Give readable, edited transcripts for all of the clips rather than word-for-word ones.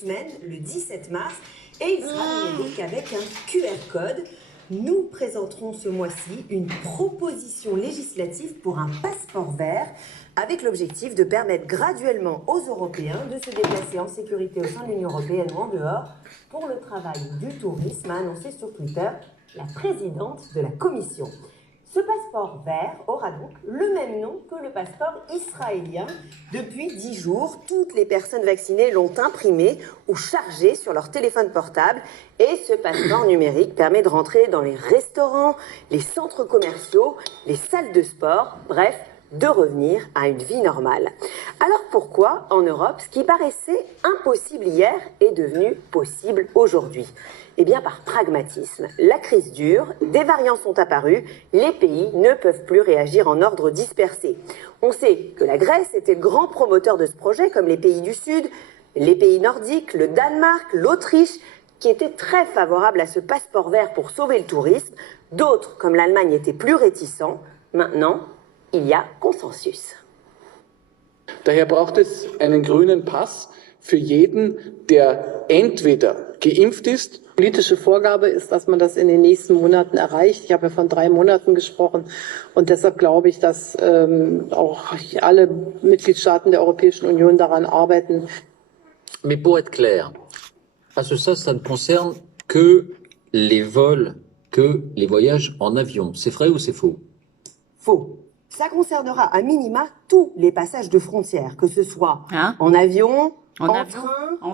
semaine, le 17 mars, et il sera numérique avec un QR code. Nous présenterons ce mois-ci une proposition législative pour un passeport vert avec l'objectif de permettre graduellement aux Européens de se déplacer en sécurité au sein de l'Union européenne ou en dehors pour le travail ou du tourisme, a annoncé sur Twitter la présidente de la Commission. Ce passeport vert aura donc le même nom que le passeport israélien. Depuis 10 jours, toutes les personnes vaccinées l'ont imprimé ou chargé sur leur téléphone portable. Et ce passeport numérique permet de rentrer dans les restaurants, les centres commerciaux, les salles de sport, bref, de revenir à une vie normale. Alors pourquoi, en Europe, ce qui paraissait impossible hier est devenu possible aujourd'hui ? Eh bien par pragmatisme. La crise dure, des variants sont apparus, les pays ne peuvent plus réagir en ordre dispersé. On sait que la Grèce était le grand promoteur de ce projet, comme les pays du Sud, les pays nordiques, le Danemark, l'Autriche, qui étaient très favorables à ce passeport vert pour sauver le tourisme. D'autres, comme l'Allemagne, étaient plus réticents. Maintenant, il y a Consensus. Daher braucht es einen grünen Pass für jeden, der entweder geimpft ist. Politische Vorgabe ist, dass man das in den nächsten Monaten erreicht. Ich habe ja von 3 Monaten gesprochen und deshalb glaube ich, dass auch alle Mitgliedstaaten der Europäischen Union daran arbeiten. Mais pour être clair, à ce stade, ça ne concerne que les vols, que les voyages en avion. C'est vrai ou c'est faux? Faux. Ça concernera à minima tous les passages de frontières, que ce soit en avion, en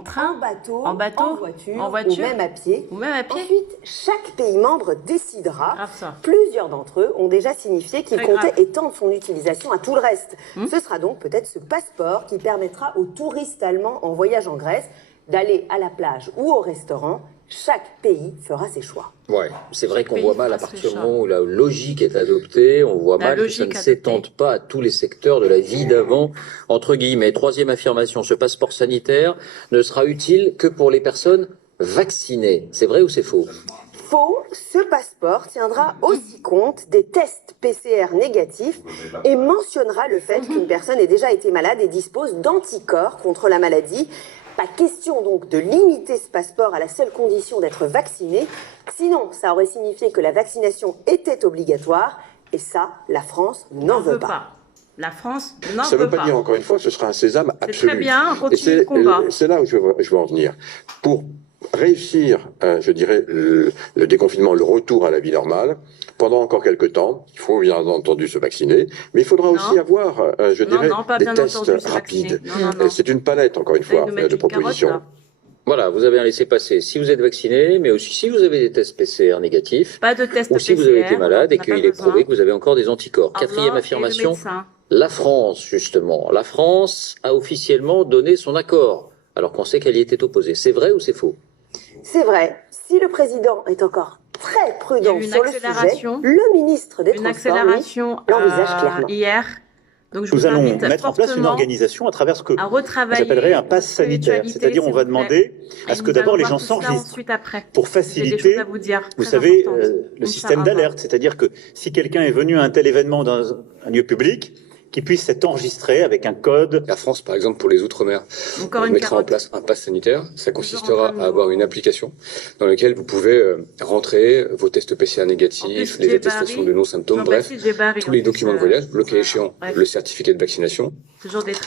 train, en bateau, en voiture, ou même à pied. Ensuite, chaque pays membre décidera. Plusieurs d'entre eux ont déjà signifié qu'ils comptaient étendre son utilisation à tout le reste. Ce sera donc peut-être ce passeport qui permettra aux touristes allemands en voyage en Grèce d'aller à la plage ou au restaurant. Chaque pays fera ses choix. Ouais, c'est vrai qu'on voit mal à partir du moment où la logique est adoptée, on voit mal que ça ne s'étende pas à tous les secteurs de la vie d'avant, entre guillemets. Troisième affirmation, ce passeport sanitaire ne sera utile que pour les personnes vaccinées. C'est vrai ou c'est faux? Faux, ce passeport tiendra aussi compte des tests PCR négatifs et mentionnera le fait qu'une personne ait déjà été malade et dispose d'anticorps contre la maladie. Pas question donc de limiter ce passeport à la seule condition d'être vacciné, sinon ça aurait signifié que la vaccination était obligatoire, et ça, la France n'en veut pas. La France n'en veut pas. Ça ne veut pas dire, encore une fois, que ce sera un sésame absolu. C'est très bien, on continue le combat. C'est là où je veux en venir. Pour réussir, je dirais, le déconfinement, le retour à la vie normale, pendant encore quelques temps, il faut bien entendu se vacciner, mais il faudra aussi avoir, je dirais, des tests rapides. C'est une palette, encore une fois, de propositions. Voilà, vous avez un laissez-passer si vous êtes vacciné, mais aussi si vous avez des tests PCR négatifs, pas de test ou si vous avez été malade et qu'il est prouvé que vous avez encore des anticorps. Quatrième affirmation, la France, justement. La France a officiellement donné son accord, alors qu'on sait qu'elle y était opposée. C'est vrai ou c'est faux? C'est vrai. Si le président est encore très prudent sur le sujet, le ministre des Transports, l'envisage clairement. Hier. Donc, nous allons mettre en place une organisation à travers ce que j'appellerais un pass sanitaire. C'est-à-dire, on va demander à ce que d'abord les gens s'enregistrent pour faciliter, vous savez, le système d'alerte. C'est-à-dire que si quelqu'un est venu à un tel événement dans un lieu public, qui puisse être enregistré avec un code. La France, par exemple, pour les Outre-mer, mettra en place un pass sanitaire. Ça consistera à avoir une application dans laquelle vous pouvez rentrer vos tests PCR négatifs, les attestations de non-symptômes, bref, tous les documents de voyage, le cas échéant, le certificat de vaccination.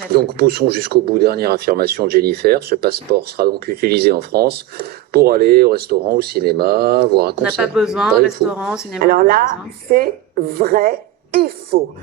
Donc, poussons jusqu'au bout. Dernière affirmation de Jennifer. Ce passeport sera donc utilisé en France pour aller au restaurant, au cinéma, voir un concert. On n'a pas besoin, restaurant, cinéma. Alors là, c'est vrai et faux.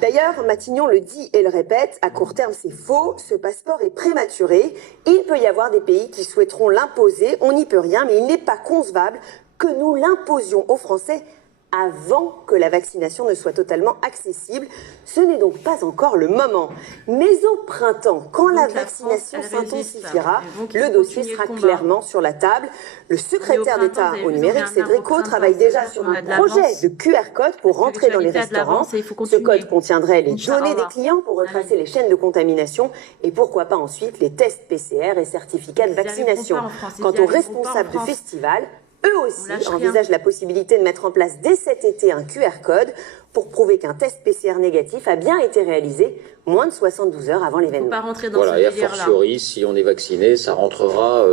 D'ailleurs, Matignon le dit et le répète, à court terme c'est faux, ce passeport est prématuré. Il peut y avoir des pays qui souhaiteront l'imposer, on n'y peut rien, mais il n'est pas concevable que nous l'imposions aux Français avant que la vaccination ne soit totalement accessible. Ce n'est donc pas encore le moment. Mais au printemps, quand la vaccination s'intensifiera, le dossier sera clairement sur la table. Le secrétaire d'État au numérique, Cédric O, travaille déjà sur un projet de QR code pour rentrer dans les restaurants. Ce code contiendrait les données des clients pour retracer les chaînes de contamination et pourquoi pas ensuite les tests PCR et certificats de vaccination. Quant aux responsables de festivals, eux aussi envisagent la possibilité de mettre en place dès cet été un QR code. pour prouver qu'un test PCR négatif a bien été réalisé moins de 72 heures avant l'événement. Pas rentrer dans voilà, ce et a délire-là. fortiori, si on est vacciné, ça rentrera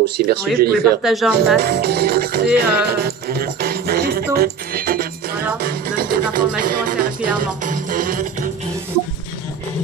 aussi. Merci Oui, Jennifer. vous pouvez partager en masse. C'est Christo. Voilà, on donne des informations assez régulièrement.